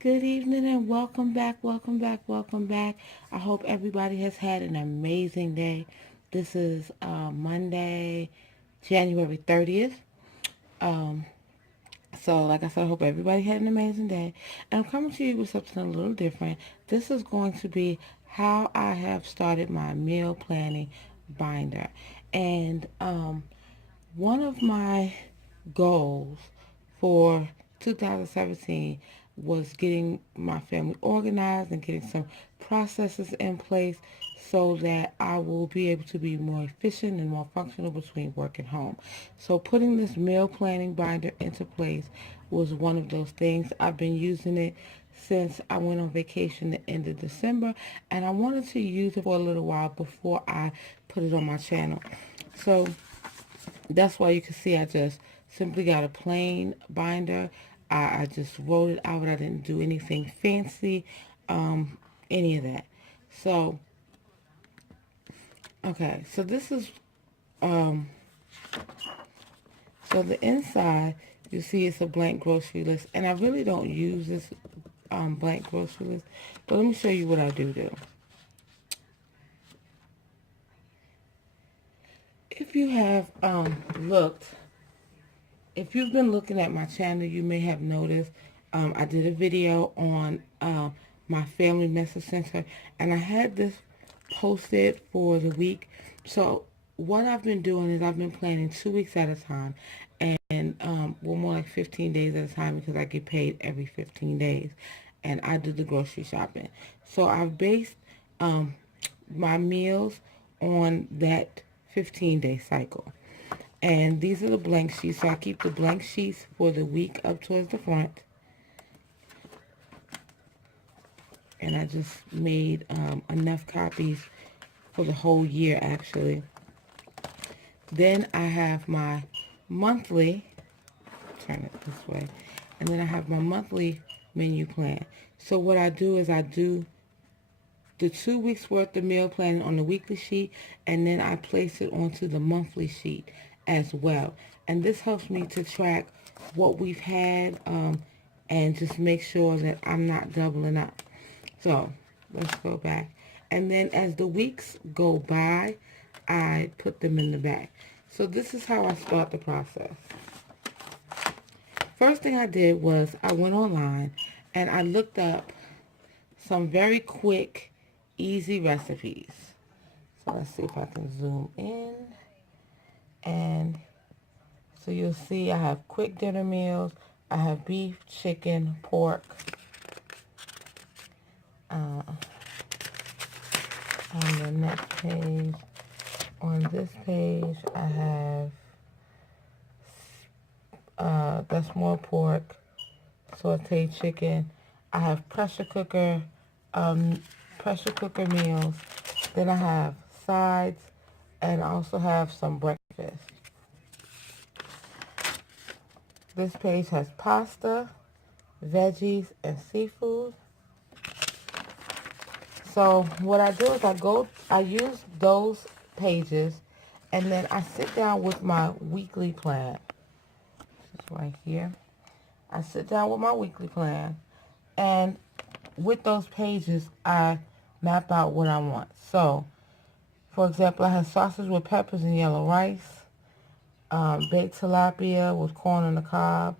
Good evening and welcome back, welcome back, welcome back. I hope everybody has had an amazing day. This is Monday, January 30th. Um, so, like I said, I hope everybody had an amazing day. And I'm coming to you with something a little different. This is going to be how I have started my meal planning binder. And one of my goals for 2017 was getting my family organized and getting some processes in place so that I will be able to be more efficient and more functional between work and home. So putting this meal planning binder into place was one of those things. I've been using it since I went on vacation the end of December, and I wanted to use it for a little while before I put it on my channel. So that's why you can see I just simply got a plain binder. I just wrote it out. I didn't do anything fancy, any of that. So, okay, so this is, um, so the inside, you see it's a blank grocery list. And I really don't use this blank grocery list. But let me show you what I do. If you have looked, if you've been looking at my channel, you may have noticed I did a video on my family message center, and I had this posted for the week. So what I've been doing is I've been planning 2 weeks at a time, and well, more like 15 days at a time because I get paid every 15 days, and I do the grocery shopping. So I've based my meals on that 15-day cycle. And these are the blank sheets. So I keep the blank sheets for the week up towards the front. And I just made enough copies for the whole year, actually. Then I have my monthly, turn it this way, and then I have my monthly menu plan. So what I do is I do the 2 weeks worth of meal planning on the weekly sheet, and then I place it onto the monthly sheet as well. And this helps me to track what we've had and just make sure that I'm not doubling up. So let's go back. And then as the weeks go by, I put them in the back. So this is how I start the process. First thing I did was I went online and I looked up some very quick, easy recipes. So let's see if I can zoom in. And so you'll see I have quick dinner meals. I have beef, chicken, pork. On the next page, on this page, I have that's more pork, sauteed chicken. I have pressure cooker meals. Then I have sides, and I also have some breakfast. This page has pasta, veggies, and seafood. So what I do is I use those pages, and then I sit down with my weekly plan. It's right here. I sit down with my weekly plan, and with those pages, I map out what I want. So, for example, I have sausage with peppers and yellow rice, baked tilapia with corn on the cob,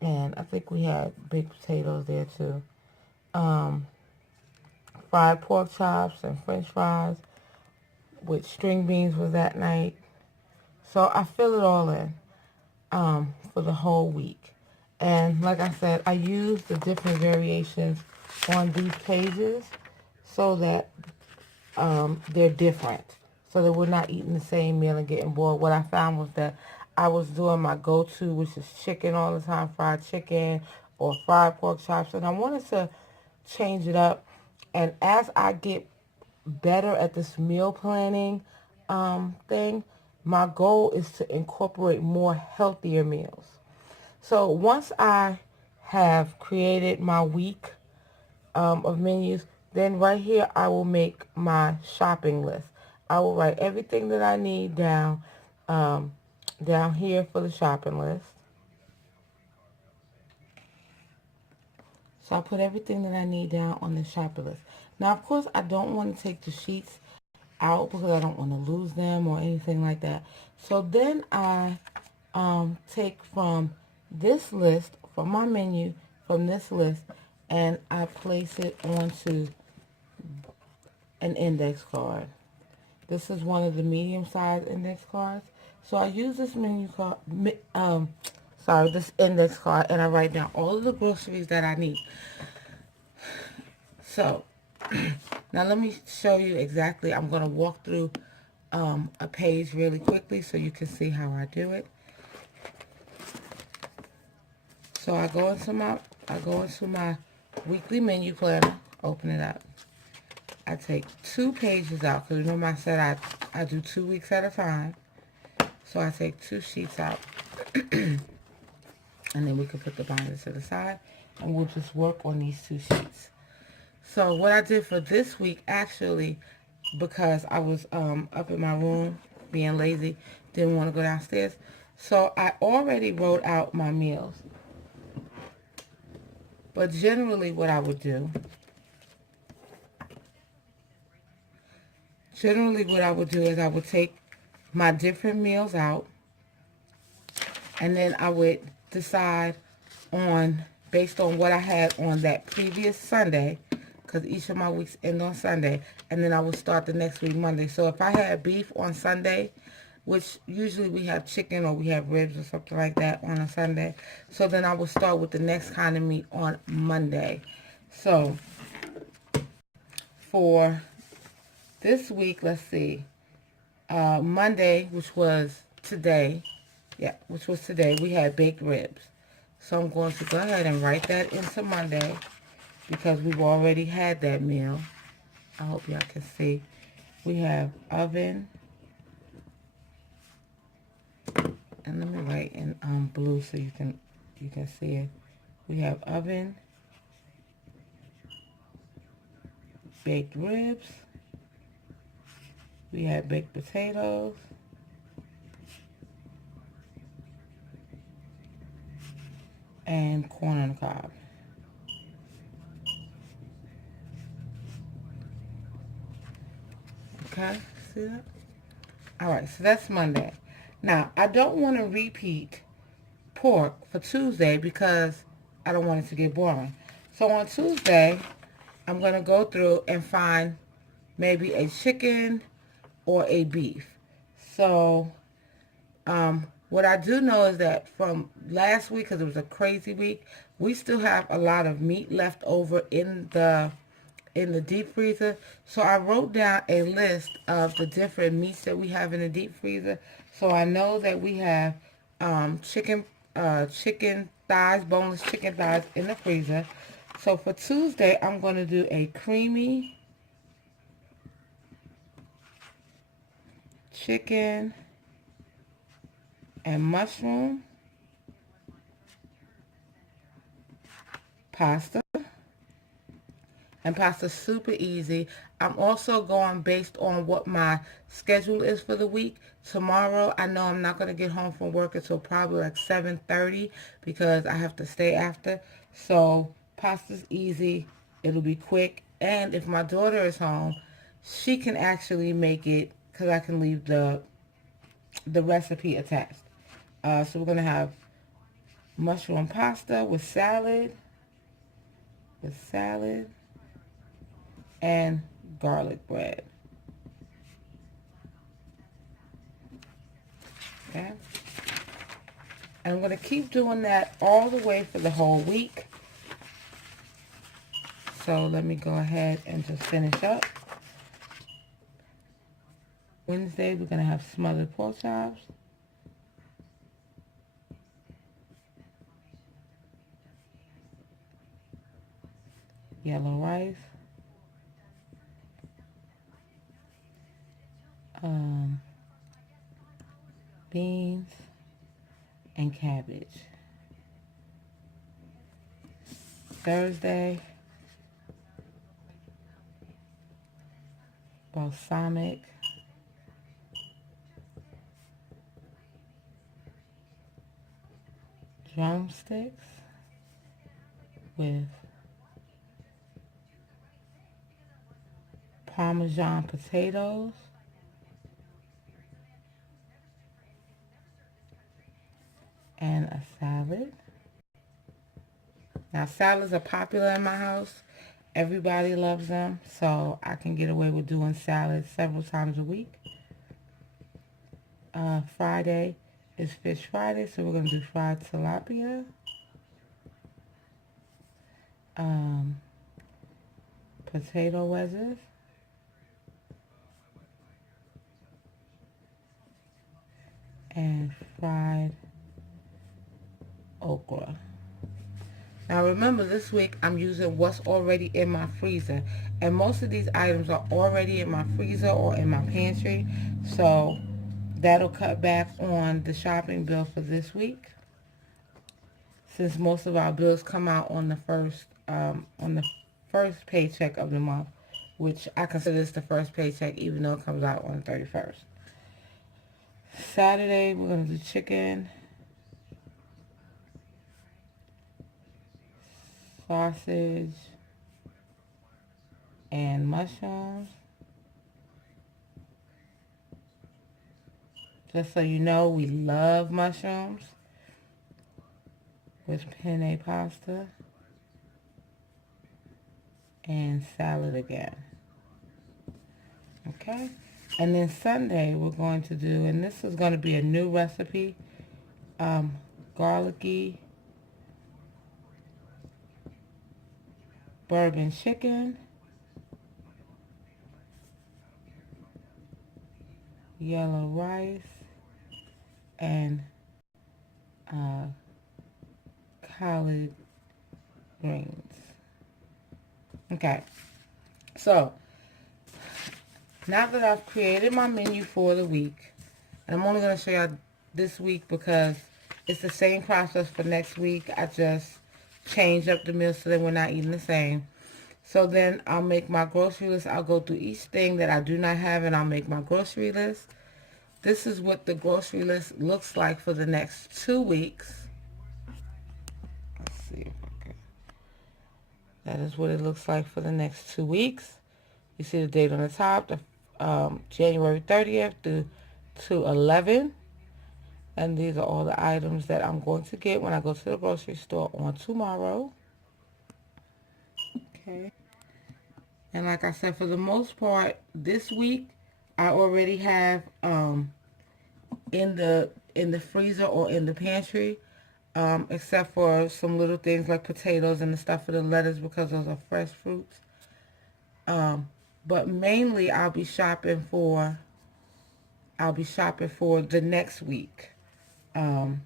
and I think we had baked potatoes there too. Um, Fried pork chops and french fries with string beans was that night. So I fill it all in for the whole week. And like I said, I use the different variations on these pages so that they're different. So that we're not eating the same meal and getting bored. What I found was that I was doing my go-to, which is chicken all the time, fried chicken or fried pork chops. And I wanted to change it up. And as I get better at this meal planning thing, my goal is to incorporate more healthier meals. So once I have created my week of menus, then right here I will make my shopping list. I will write everything that I need um, down here for the shopping list. So I put everything that I need down on the shopper list. Now, of course, I don't want to take the sheets out because I don't want to lose them or anything like that. So then I take from this list, from my menu, from this list, and I place it onto an index card. This is one of the medium-sized index cards. So I use this menu card, this index card, and I write down all of the groceries that I need. So now let me show you exactly. I'm going to walk through a page really quickly so you can see how I do it. So I go into my weekly menu planner, open it up. I take 2 pages out because remember I said I do 2 weeks at a time. So I take 2 sheets out. And then we can put the binder to the side and we'll just work on these 2 sheets. So what I did for this week, actually, because I was up in my room being lazy, didn't want to go downstairs, so I already wrote out my meals. But generally what I would do, is I would take my different meals out, and then I would decide on, based on what I had on that previous Sunday, because each of my weeks end on Sunday, and then I will start the next week Monday. So if I had beef on Sunday, which usually we have chicken or we have ribs or something like that on a Sunday, so then I will start with the next kind of meat on Monday. So for this week, let's see, Monday, which was today, we had baked ribs. So I'm going to go ahead and write that into Monday, because we've already had that meal. I hope y'all can see. We have oven, and let me write in blue so you can see it. We have oven, baked ribs, we have baked potatoes, and corn on the cob. Okay, see that? Alright, so that's Monday. Now, I don't want to repeat pork for Tuesday because I don't want it to get boring. So on Tuesday, I'm going to go through and find maybe a chicken or a beef. So what I do know is that from last week, because it was a crazy week, we still have a lot of meat left over in the deep freezer. So I wrote down a list of the different meats that we have in the deep freezer. So I know that we have chicken thighs, boneless chicken thighs in the freezer. So for Tuesday, I'm going to do a creamy chicken and mushroom pasta. And pasta's super easy. I'm also going based on what my schedule is for the week. Tomorrow, I know I'm not going to get home from work until probably like 7:30 because I have to stay after. So pasta's easy. It'll be quick. And if my daughter is home, she can actually make it because I can leave the recipe attached. So we're going to have mushroom pasta with salad. And garlic bread. Okay. And I'm going to keep doing that all the way for the whole week. So let me go ahead and just finish up. Wednesday, we're going to have smothered pork chops. Yellow rice. Beans and cabbage. Thursday, balsamic drumsticks with Parmesan potatoes, and a salad. Now, salads are popular in my house. Everybody loves them, so I can get away with doing salads several times a week. Friday is Fish Friday, so we're going to do fried tilapia. Potato wedges. And fried okra. Now remember, this week I'm using what's already in my freezer. And most of these items are already in my freezer or in my pantry. So that'll cut back on the shopping bill for this week, since most of our bills come out on the first paycheck of the month, which I consider this the first paycheck even though it comes out on the 31st. Saturday, we're going to do chicken, sausage, and mushrooms. Just so you know, we love mushrooms with penne pasta and salad again. Okay? And then Sunday, we're going to do, and this is going to be a new recipe, garlicky bourbon chicken, yellow rice, and collard greens. Okay, so now that I've created my menu for the week, and I'm only going to show you this week because it's the same process for next week. I just change up the meals so that we're not eating the same. So then I'll make my grocery list. I'll go through each thing that I do not have and I'll make my grocery list. This is what the grocery list looks like for the next 2 weeks. Let's see if I can. That is what it looks like for the next 2 weeks. You see the date on the top, January 30th through to 11. And these are all the items that I'm going to get when I go to the grocery store on tomorrow. Okay. And like I said, for the most part, this week, I already have in the freezer or in the pantry, except for some little things like potatoes and the stuff for the lettuce because those are fresh fruits. But mainly I'll be shopping for the next week. And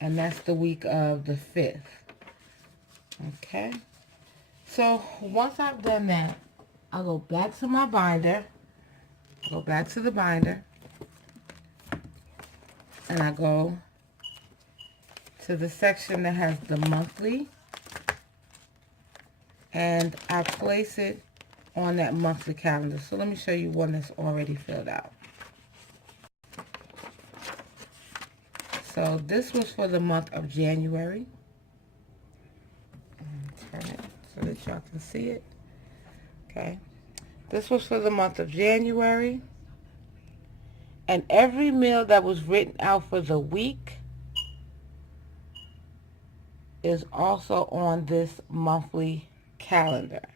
that's the week of the 5th. Okay. So once I've done that, I'll go back to my binder. Go back to the binder. And I go to the section that has the monthly. And I place it on that monthly calendar. So let me show you one that's already filled out. So this was for the month of January. Turn it so that y'all can see it. Okay. This was for the month of January. And every meal that was written out for the week is also on this monthly calendar.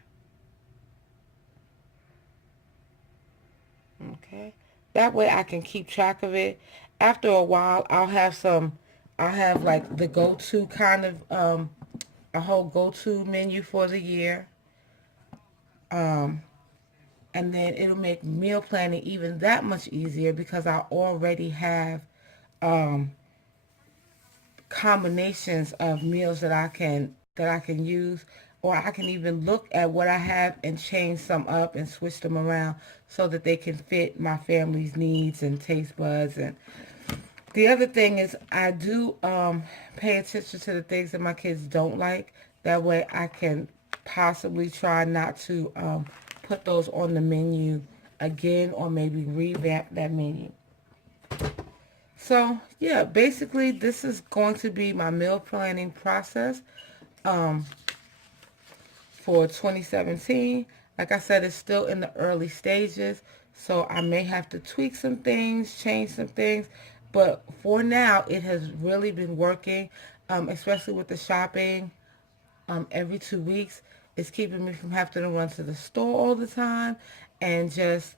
Okay. That way I can keep track of it. After a while, I'll have like the go-to kind of, a whole go-to menu for the year. And then it'll make meal planning even that much easier because I already have combinations of meals that I can use, or I can even look at what I have and change some up and switch them around so that they can fit my family's needs and taste buds. And the other thing is I do pay attention to the things that my kids don't like. That way I can possibly try not to put those on the menu again, or maybe revamp that menu. So yeah, basically this is going to be my meal planning process for 2017. Like I said, it's still in the early stages, so I may have to tweak some things, change some things, but for now, it has really been working, especially with the shopping every 2 weeks. It's keeping me from having to run to the store all the time, and just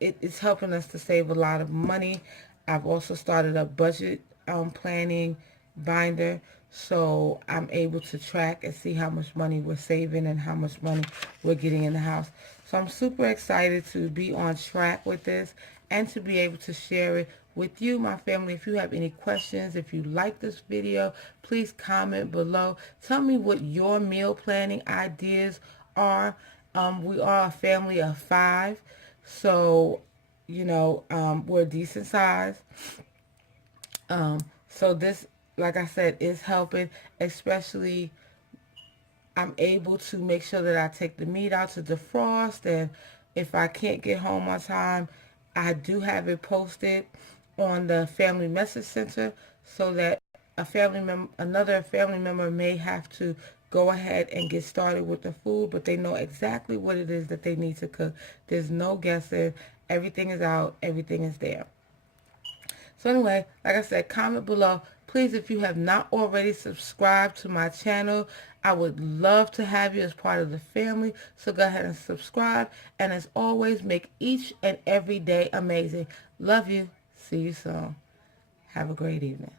it's helping us to save a lot of money. I've also started a budget planning binder, so I'm able to track and see how much money we're saving and how much money we're getting in the house. So I'm super excited to be on track with this and to be able to share it with you, my family. If you have any questions, if you like this video, please comment below. Tell me what your meal planning ideas are. We are a family of 5, so we're a decent size. So this, like I said, is helping, especially I'm able to make sure that I take the meat out to defrost, and if I can't get home on time, I do have it posted on the Family Message Center, so that another family member may have to go ahead and get started with the food, but they know exactly what it is that they need to cook. There's no guessing. Everything is out. Everything is there. So anyway, like I said, comment below. Please, if you have not already subscribed to my channel, I would love to have you as part of the family. So go ahead and subscribe. And as always, make each and every day amazing. Love you. See you soon. Have a great evening.